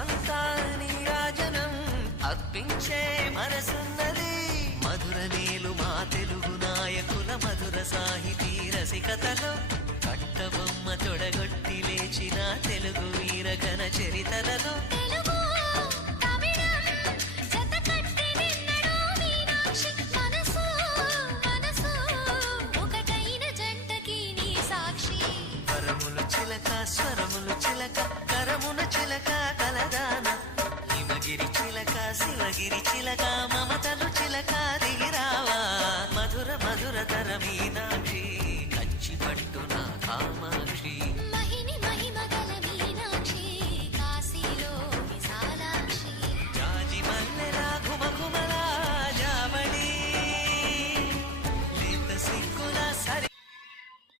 అంతా నీరాజనం అర్పించే మనసున్నది. మధుర నేలు మా తెలుగు నాయకుల మధుర సాహితీ రసికతలో కట్టబొమ్మ తొడగొట్టి లేచిన తెలుగు వీరగణ చరితలలో